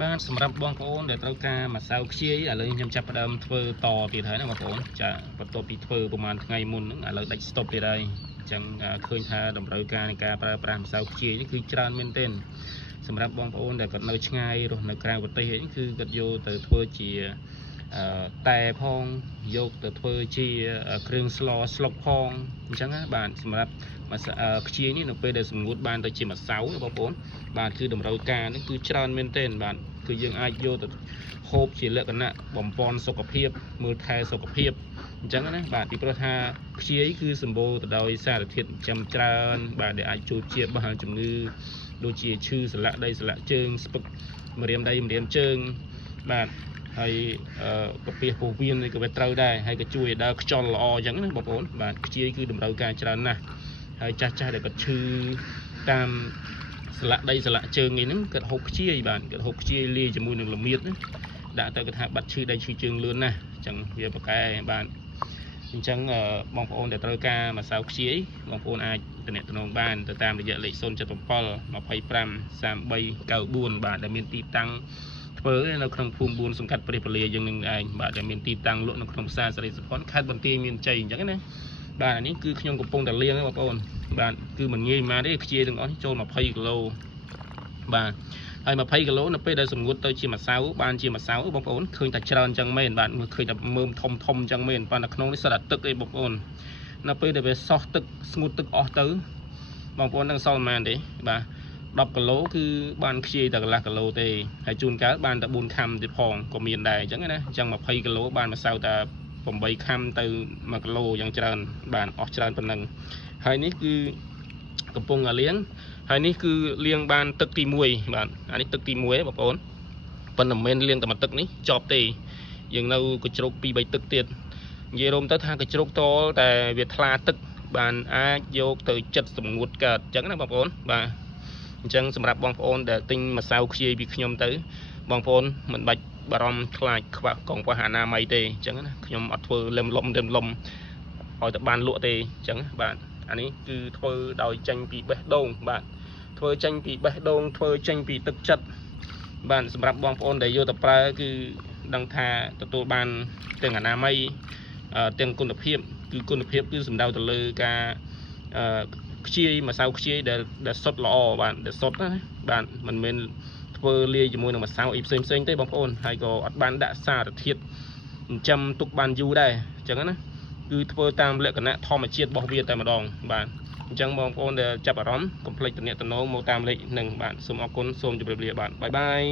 Bạnสำหรับบางคนដែលត្រូវការម្សៅខ្ជាយឥឡូវខ្ញុំចាប់ផ្ដើមធ្វើតទៀតហើយណាបងប្អូនចាបន្ទាប់ពីធ្វើប្រហែលថ្ងៃមុនហ្នឹងឥឡូវដាច់ stop ទៀតហើយអញ្ចឹងឃើញថាតម្រូវការនៃការប្រើប្រាស់ម្សៅខ្ជាយនេះគឺច្រើនមែនទែនសម្រាប់បងប្អូនដែលគាត់នៅឆ្ងាយរស់នៅក្រៅប្រទេសនេះគឺគាត់យកទៅធ្វើជាតែផងយកទៅធ្វើជាគ្រឿងស្លស្លុកផងអញ្ចឹងណាបាទសម្រាប់ខ្ជាយនេះនៅពេលដែលសម្ងួតបានទៅជាម្សៅបងប្អូនបាទគឺតម្រូវការនេះគឺច្រើនមែនទែនបាទគឺយើងអាចយកទៅហូបជាលក្ខណៈបំពន់សុខភាពមើលថែសុខភាពអញ្ចឹងណាបាទពីព្រោះថាខ្ជាយគឺសម្បូរទៅដោយសារធាតុចិញ្ចឹមច្រើនបាទដែលអាចជួយព្យាបាលជំងឺដូចជាឈឺសន្លាក់ដៃសន្លាក់ជើងស្ពឹកម្រាមដៃម្រាមជើងបាទហើយកាពះពោះវៀននេះក៏វាត្រូវដែរហើយក៏ជួយឲ្យដើរខ្យល់ល្អអញ្ចឹងណាបងប្អូនបាទខ្ជាយគឺតម្រូវការច្រើនណាស់ហើយចាស់ដែលគាត់ឈឺតាមសន្លាក់ដៃសន្លាក់ជើងនេះគាត់ហូបខ្ជាយបាទគាត់ហូបខ្ជាយលាយជាមួយនឹងល្មៀតដាក់ទៅគាត់ថាបាត់ឈឺដៃឈឺជើងលឿនណាស់អញ្ចឹងវាប្រកែបាទអញ្ចឹងបងប្អូនដែលត្រូវការម្សៅខ្ជាយបងប្អូនអាចទំនាក់ទំនងបានទៅតាមរយៈលេខ077 25 3394បាទដែលមានទីតាំងធ្វើនៅក្នុងភូមិ4សង្កាត់ព្រះពលាយើងនឹងឯងបាទដែលមានទីតាំងលក់នៅក្នុងផ្សារសេរីសុផាន់ខេត្តបន្ទាយមានជ័យអញ្ចឹងណាបាទនេះគឺខ្ញុំកំពុងតែលាងបងប្អូនបាទគឺមិនងាយមកទេខ្ជាយទាំងអស់ចូល20គីឡូបាទហើយ20គីឡូនៅពេលដែលសម្ងួតទៅជាម្សៅបានជាម្សៅបងប្អូនឃើញតែច្រើនអញ្ចឹងមែនបាទមើលឃើញតែមើមធំអញ្ចឹងមែនប៉ុន្តែក្នុងនេះសិតតែទឹកឯងបងប្អូននៅពេលដែលវាសោះទឹកស្ងួតទឹកអស់ទៅបងប្អូននឹងសល់ប៉ុន្មានទេបាទ10គីឡូគឺបានខ្ជាយតែកន្លះគីឡូទេហើយជួនកាលបានតែ4ខាំទៀតផងក៏មានដែរអញ្ចឹងណាអញ្ចឹង20គីឡូបានម្សៅតែ8ខាំទៅ1គីឡូយ៉ាងច្រើនបានអស់ច្រើនប៉ុណ្ណឹងហើយនេះគឺកំពុងតែលាងហើយនេះគឺលាងបានទឹកទី1បាទអានេះទឹកទី1បងប្អូនប៉ុន្តែមិនមែនលាងតែមួយទឹកនេះចប់ទេយើងនៅកញ្ជ្រោក2 3ទឹកទៀតនិយាយរួមទៅថាកញ្ជ្រោកតលតែវាថ្លាទឹកបានអាចយកទៅចិត្តសម្ងួតកើតអញ្ចឹងណាបងប្អូនបាទអញ្ចឹងសម្រាប់បងប្អូនដែលទិញម្សៅខ្ជាយពីខ្ញុំទៅបងប្អូនមិនបាច់បារម្ភខ្លាចខ្វះកង្វះអនាម័យទេអញ្ចឹងណាខ្ញុំអត់ធ្វើលឹមលំឲ្យទៅបានលក់ទេអញ្ចឹងបាទអានេះគឺធ្វើដោយចេញពីបេះដូងបាទធ្វើចេញពីបេះដូងធ្វើចេញពីទឹកចិត្តបាទសម្រាប់បងប្អូនដែលយកទៅប្រើគឺដឹងថាទទួលបានទាំងអនាម័យទាំងគុណភាពគឺគុណភាពគឺសំដៅទៅលើការខ្ជាយម្សៅខ្ជាយដែលសុទ្ធល្អបាទដែលសុទ្ធណាបាទមិនមែនធ្វើលាយជាមួយនឹងម្សៅអីផ្សេងទេបងប្អូនហើយក៏អត់បានដាក់សារធាតុចិញ្ចឹមទុកបានយូរដែរអញ្ចឹងណាគឺធ្វើតាមលក្ខណៈធម្មជាតិរបស់វាតែម្ដងបាទអញ្ចឹងបងប្អូនដែលចាប់អារម្មណ៍កុំភ្លេចទំនាក់ទំនងមកតាមលេខនឹងបាទសូមអរគុណសូមជម្រាបលាបាទបាយបាយ